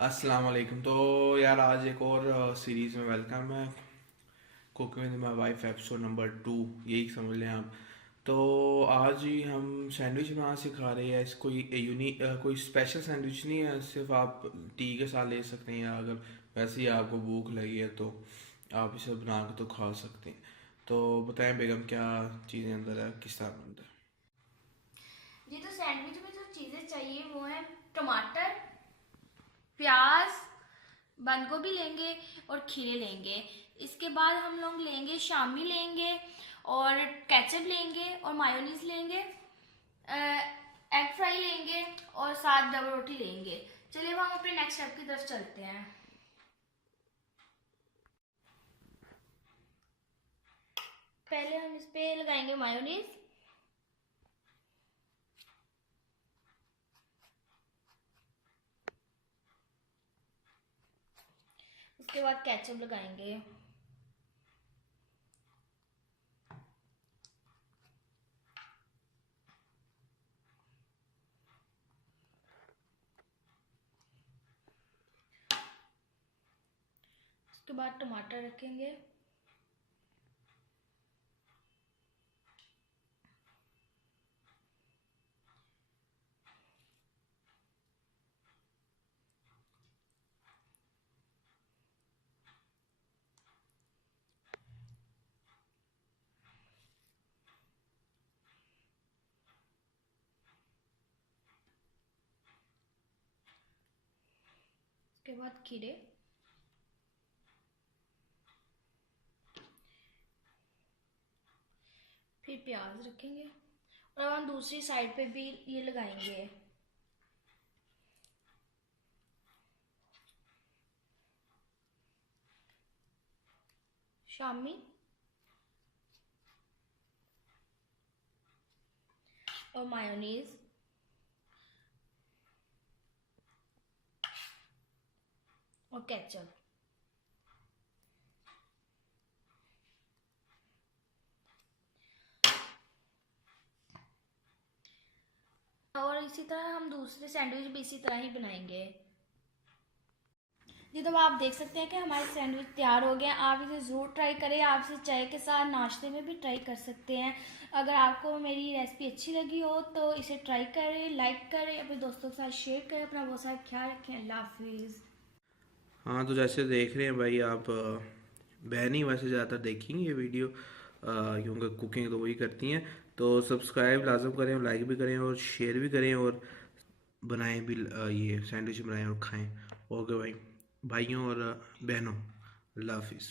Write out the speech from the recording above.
अस्सलाम वालेकुम। तो यार आज एक और सीरीज़ में वेलकम है। Cooking with my wife episode number 2, यही समझ लें आप। तो आज ही हम सैंडविच बनाना सिखा रहे हैं। इस कोई यूनिक कोई स्पेशल सैंडविच नहीं है, सिर्फ आप टी के साथ ले सकते हैं, या अगर वैसे ही आपको भूख लगी है तो आप इसे बना के तो खा सकते हैं। तो बताएं बेगम, क्या चीज़ें अंदर है, किस तरह बनता है? जी, तो सैंडविच में जो चीज़ें चाहिए वो है टमाटर, प्याज, बंद गोभी लेंगे और खीरे लेंगे। इसके बाद हम लोग लेंगे शामी लेंगे और केचप लेंगे और मायोनीज लेंगे, एग फ्राई लेंगे और साथ डबल रोटी लेंगे। चलिए अब हम अपने नेक्स्ट स्टेप की तरफ चलते हैं। पहले हम इस पे लगाएंगे मायोनीज। उसके बाद केचप लगाएंगे। उसके बाद टमाटर रखेंगे। उसके बाद खीरे। फिर प्याज रखेंगे और अब हम दूसरी साइड पे भी ये लगाएंगे। शामी और मायोनीज और केचप। और इसी तरह हम दूसरे सैंडविच भी इसी तरह ही बनाएंगे। जी, तो आप देख सकते हैं कि हमारे सैंडविच तैयार हो गए हैं। आप इसे ज़रूर ट्राई करें। आप इसे चाय के साथ नाश्ते में भी ट्राई कर सकते हैं। अगर आपको मेरी रेसिपी अच्छी लगी हो तो इसे ट्राई करें, लाइक करें, अपने दोस्तों के साथ शेयर करें। अपना बहुत सारा ख्याल रखें। अल्लाह हाफिज़। हाँ, तो जैसे देख रहे हैं भाई आप, बहन ही वैसे ज़्यादातर देखेंगे ये वीडियो, क्योंकि कुकिंग तो वही करती हैं। तो सब्सक्राइब लाजम करें और लाइक भी करें और शेयर भी करें और बनाएं भी, ये सैंडविच बनाएं और खाएं। ओके भाई, भाइयों और बहनों, अल्लाह हाफिज़।